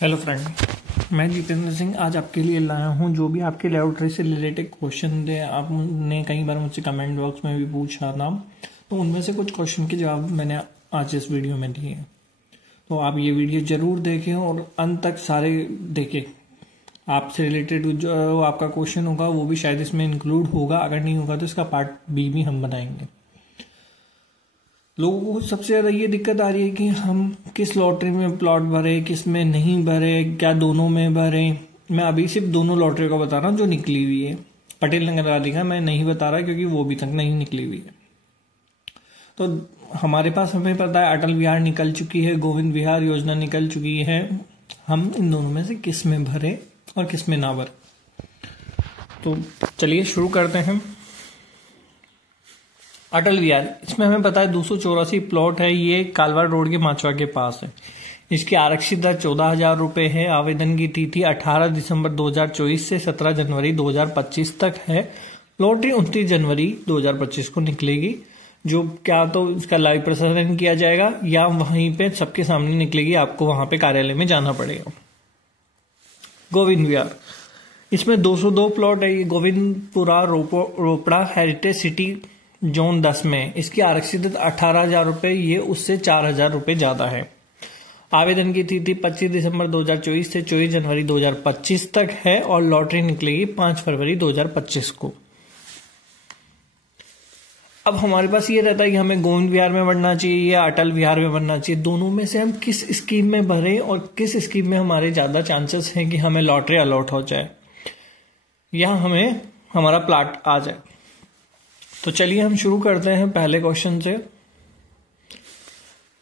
Hello friend, मैं जितेंद्र सिंह आज आपके लिए लाया हूं जो भी आपके लेबोरेटरी से रिलेटेड क्वेश्चन थे। आपने कई बार मुझसे कमेंट बॉक्स में भी पूछा था, तो उनमें से कुछ क्वेश्चन के जवाब मैंने आज इस वीडियो में दिए। तो आप ये वीडियो जरूर देखें और अंत तक सारे देखें। आपसे रिलेटेड जो आपका क्वेश्चन होगा वो भी शायद इसमें इंक्लूड होगा, अगर नहीं होगा तो इसका पार्ट बी भी हम बनाएंगे। लोगों को सबसे ज्यादा ये दिक्कत आ रही है कि हम किस लॉटरी में प्लॉट भरे, किस में नहीं भरे, क्या दोनों में भरे। मैं अभी सिर्फ दोनों लॉटरी का बता रहा हूँ जो निकली हुई है। पटेल नगर वाली का मैं नहीं बता रहा क्योंकि वो अभी तक नहीं निकली हुई है। तो हमारे पास हमें पता है अटल विहार निकल चुकी है, गोविंद विहार योजना निकल चुकी है। हम इन दोनों में से किस में भरे और किस में ना भरे। तो चलिए शुरू करते हैं। अटल विहार, इसमें हमें पता है 284 प्लॉट है। ये कालवाड़ रोड के माचवा के पास है। इसकी आरक्षित दर 14,000 रुपए है। आवेदन की तिथि 18 दिसंबर 2024 से 17 जनवरी 2025 तक है। लॉटरी 29 जनवरी 2025 को निकलेगी, जो क्या तो इसका लाइव प्रसारण किया जाएगा या वहीं पे सबके सामने निकलेगी। आपको वहां पे कार्यालय में जाना पड़ेगा। गोविंद विहार, इसमें 202 प्लॉट है। ये गोविंदपुरा रोपड़ा हेरिटेज सिटी जोन 10 में। इसकी आरक्षित 18,000 रुपए, ये उससे 4,000 रुपए ज्यादा है। आवेदन की तिथि 25 दिसंबर 2024 से 24 जनवरी 2025 तक है और लॉटरी निकलेगी 5 फरवरी 2025 को। अब हमारे पास ये रहता है कि हमें गोविंद विहार में भरना चाहिए या अटल विहार में भरना चाहिए। दोनों में से हम किस स्कीम में भरें और किस स्कीम में हमारे ज्यादा चांसेस हैं कि हमें लॉटरी अलॉट हो जाए या हमें हमारा प्लाट आ जाए। तो चलिए हम शुरू करते हैं पहले क्वेश्चन से।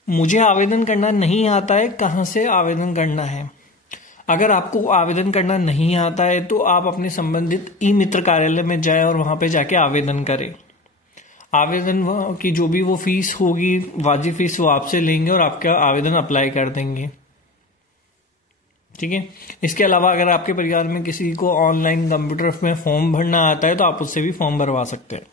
मुझे आवेदन करना नहीं आता है, कहां से आवेदन करना है। अगर आपको आवेदन करना नहीं आता है तो आप अपने संबंधित ई मित्र कार्यालय में जाएं और वहां पे जाके आवेदन करें। आवेदन की जो भी वो फीस होगी, वाजिब फीस, वो आपसे लेंगे और आपका आवेदन अप्लाई कर देंगे। ठीक है। इसके अलावा अगर आपके परिवार में किसी को ऑनलाइन कंप्यूटर में फॉर्म भरना आता है तो आप उससे भी फॉर्म भरवा सकते हैं।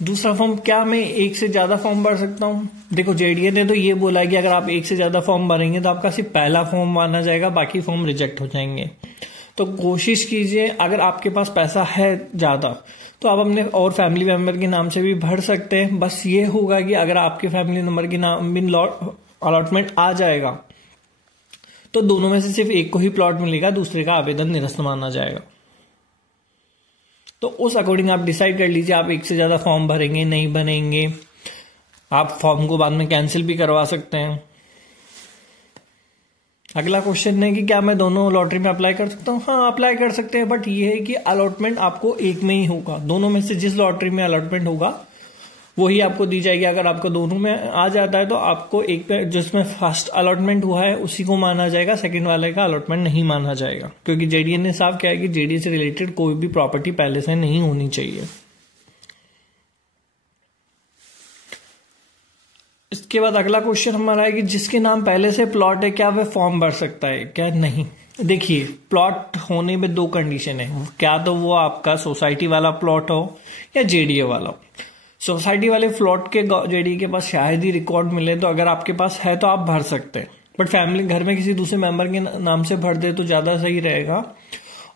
दूसरा फॉर्म, क्या मैं एक से ज्यादा फॉर्म भर सकता हूं। देखो, जेडीए ने तो ये बोला है कि अगर आप एक से ज्यादा फॉर्म भरेंगे तो आपका सिर्फ पहला फॉर्म माना जाएगा, बाकी फॉर्म रिजेक्ट हो जाएंगे। तो कोशिश कीजिए, अगर आपके पास पैसा है ज्यादा तो आप अपने और फैमिली मेंबर के नाम से भी भर सकते हैं। बस ये होगा कि अगर आपके फैमिली मेंबर के नाम भी अलॉटमेंट आ जाएगा तो दोनों में से सिर्फ एक को ही प्लॉट मिलेगा, दूसरे का आवेदन निरस्त माना जाएगा। तो उस अकॉर्डिंग आप डिसाइड कर लीजिए, आप एक से ज्यादा फॉर्म भरेंगे नहीं भरेंगे। आप फॉर्म को बाद में कैंसिल भी करवा सकते हैं। अगला क्वेश्चन है कि क्या मैं दोनों लॉटरी में अप्लाई कर सकता हूँ। हाँ, अप्लाई कर सकते हैं, बट ये है कि अलॉटमेंट आपको एक में ही होगा। दोनों में से जिस लॉटरी में अलॉटमेंट होगा वही आपको दी जाएगी। अगर आपको दोनों में आ जाता है तो आपको एक पे जिसमें फर्स्ट अलॉटमेंट हुआ है उसी को माना जाएगा, सेकंड वाले का अलॉटमेंट नहीं माना जाएगा। क्योंकि जेडीए ने साफ किया है कि जेडीए से रिलेटेड कोई भी प्रॉपर्टी पहले से नहीं होनी चाहिए। इसके बाद अगला क्वेश्चन हमारा है कि जिसके नाम पहले से प्लॉट है क्या वह फॉर्म भर सकता है, क्या नहीं। देखिए, प्लॉट होने में दो कंडीशन है, क्या तो वो आपका सोसाइटी वाला प्लॉट हो या जेडीए वाला हो। सोसाइटी वाले प्लॉट के जेडीए के पास शायद ही रिकॉर्ड मिले, तो अगर आपके पास है तो आप भर सकते हैं। बट फैमिली घर में किसी दूसरे मेंबर के नाम से भर दे तो ज्यादा सही रहेगा।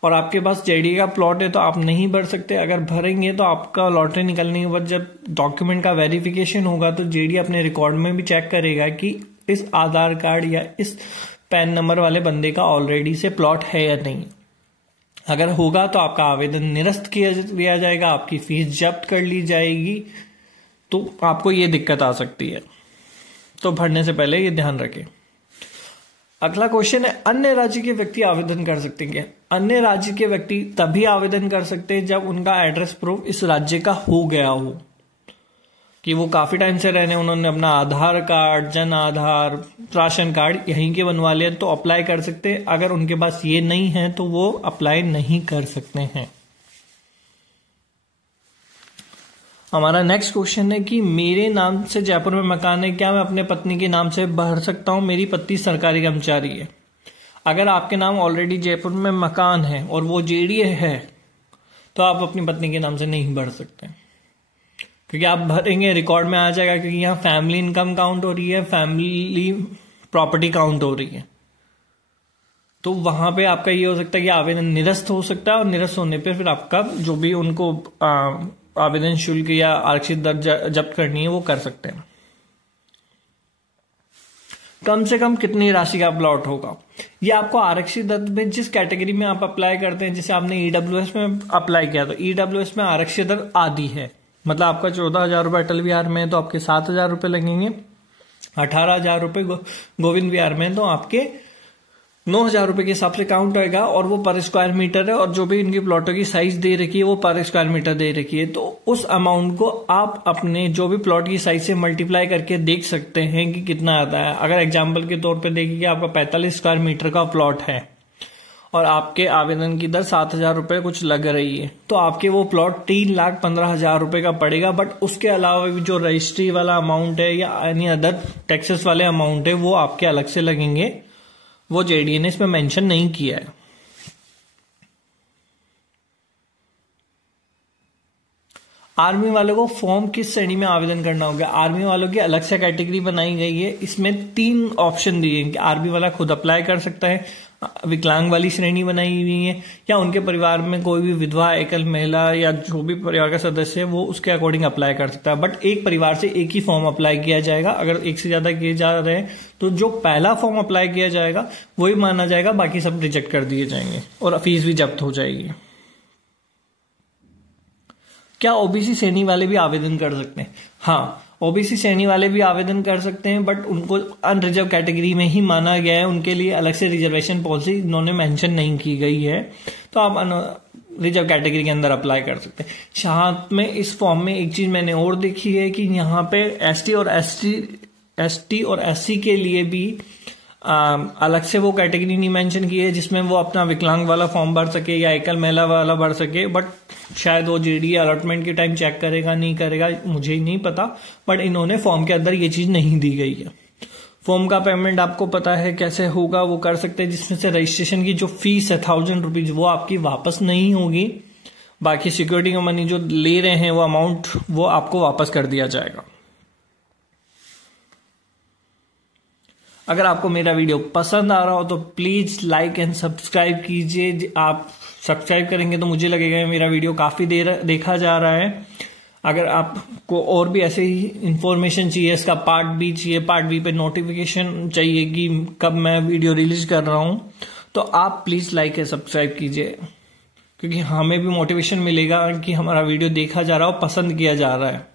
और आपके पास जेडीए का प्लॉट है तो आप नहीं भर सकते। अगर भरेंगे तो आपका लॉटरी निकलने के बाद जब डॉक्यूमेंट का वेरिफिकेशन होगा तो जेडीए अपने रिकॉर्ड में भी चेक करेगा कि इस आधार कार्ड या इस पैन नंबर वाले बंदे का ऑलरेडी से प्लॉट है या नहीं। अगर होगा तो आपका आवेदन निरस्त किया जाएगा, आपकी फीस जब्त कर ली जाएगी। तो आपको ये दिक्कत आ सकती है, तो भरने से पहले ये ध्यान रखें। अगला क्वेश्चन है, अन्य राज्य के व्यक्ति आवेदन कर सकते हैं क्या। अन्य राज्य के व्यक्ति तभी आवेदन कर सकते हैं जब उनका एड्रेस प्रूफ इस राज्य का हो गया हो, कि वो काफी टाइम से रहने, उन्होंने अपना आधार card, Jan Aadhaar, ration card यहीं के बनवा लिया तो अप्लाई कर सकते हैं। अगर उनके पास ये नहीं है तो वो अप्लाई नहीं कर सकते हैं। हमारा नेक्स्ट क्वेश्चन है कि मेरे नाम से जयपुर में मकान है, क्या मैं अपने पत्नी के नाम से भर सकता हूं। मेरी पत्नी सरकारी कर्मचारी है। अगर आपके नाम ऑलरेडी जयपुर में मकान है और वो जेडीए है तो आप अपनी पत्नी के नाम से नहीं भर सकते, क्योंकि आप भरेंगे रिकॉर्ड में आ जाएगा, क्योंकि यहाँ फैमिली इनकम काउंट हो रही है, फैमिली प्रॉपर्टी काउंट हो रही है। तो वहां पे आपका ये हो सकता है कि आवेदन निरस्त हो सकता है, और निरस्त होने पे फिर आपका जो भी उनको आवेदन शुल्क या आरक्षित दर जब्त करनी है वो कर सकते हैं। कम से कम कितनी राशि का प्लॉट होगा, ये आपको आरक्षित दर में जिस कैटेगरी में आप अप्लाई करते हैं, जैसे आपने ईडब्ल्यूएस में अप्लाई किया तो ईडब्ल्यूएस में आरक्षित दर आधी है, मतलब आपका 14,000 रुपये अटल विहार में तो आपके 7,000 रुपये लगेंगे, 18,000 रुपये गोविंद विहार में तो आपके 9,000 रुपये के हिसाब से काउंट होगा, और वो पर स्क्वायर मीटर है, और जो भी इनकी प्लॉटों की साइज दे रखी है वो पर स्क्वायर मीटर दे रखी है। तो उस अमाउंट को आप अपने जो भी प्लॉट की साइज से मल्टीप्लाई करके देख सकते हैं कि कितना आता है। अगर एग्जाम्पल के तौर पे देखिए कि आपका 45 स्क्वायर मीटर का प्लॉट है और आपके आवेदन की दर 7,000 रुपये कुछ लग रही है, तो आपके वो प्लॉट 3,15,000 रुपये का पड़ेगा। बट उसके अलावा भी जो रजिस्ट्री वाला अमाउंट है या एनी अदर टैक्सेस वाले अमाउंट है वो आपके अलग से लगेंगे, वो जेडीए ने इसमें मेंशन नहीं किया है। आर्मी वालों को फॉर्म किस श्रेणी में आवेदन करना होगा, आर्मी वालों की अलग से कैटेगरी बनाई गई है। इसमें 3 ऑप्शन दिए हैं कि आर्मी वाला खुद अप्लाई कर सकता है, विकलांग वाली श्रेणी बनाई हुई है, या उनके परिवार में कोई भी विधवा, एकल महिला या जो भी परिवार का सदस्य है वो उसके अकॉर्डिंग अप्लाई कर सकता है। बट एक परिवार से एक ही फॉर्म अप्लाई किया जाएगा। अगर एक से ज्यादा किए जा रहे हैं तो जो पहला फॉर्म अप्लाई किया जाएगा वही माना जाएगा, बाकी सब रिजेक्ट कर दिए जाएंगे और फीस भी जब्त हो जाएगी। क्या ओबीसी श्रेणी वाले भी आवेदन कर सकते हैं? हाँ, ओबीसी श्रेणी वाले भी आवेदन कर सकते हैं, बट उनको अनरिजर्व कैटेगरी में ही माना गया है, उनके लिए अलग से रिजर्वेशन पॉलिसी इन्होंने मेंशन नहीं की गई है, तो आप रिजर्व कैटेगरी के अंदर अप्लाई कर सकते हैं। साथ में इस फॉर्म में एक चीज मैंने और देखी है कि यहाँ पे एसटी और एससी के लिए भी अलग से वो कैटेगरी नहीं मेंशन की है जिसमें वो अपना विकलांग वाला फॉर्म भर सके या एकल महिला वाला भर सके। बट शायद वो जेडीए अलॉटमेंट के टाइम चेक करेगा नहीं करेगा मुझे नहीं पता, बट इन्होंने फॉर्म के अंदर ये चीज नहीं दी गई है। फॉर्म का पेमेंट आपको पता है कैसे होगा, वो कर सकते हैं, जिसमें से रजिस्ट्रेशन की जो फीस है 1,000 रुपीज वो आपकी वापस नहीं होगी, बाकी सिक्योरिटी का मनी जो ले रहे हैं वो अमाउंट वो आपको वापस कर दिया जाएगा। अगर आपको मेरा वीडियो पसंद आ रहा हो तो प्लीज लाइक एंड सब्सक्राइब कीजिए। आप सब्सक्राइब करेंगे तो मुझे लगेगा मेरा वीडियो काफी देर देखा जा रहा है। अगर आपको और भी ऐसे ही इंफॉर्मेशन चाहिए, इसका पार्ट बी चाहिए, पार्ट बी पे नोटिफिकेशन चाहिए कि कब मैं वीडियो रिलीज कर रहा हूं, तो आप प्लीज लाइक एंड सब्सक्राइब कीजिए, क्योंकि हमें भी मोटिवेशन मिलेगा कि हमारा वीडियो देखा जा रहा हो, पसंद किया जा रहा है,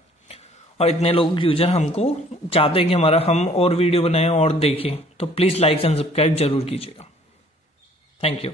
और इतने लोग यूजर हमको चाहते हैं कि हम और वीडियो बनाएं और देखें। तो प्लीज लाइक एंड सब्सक्राइब जरूर कीजिएगा। Thank you.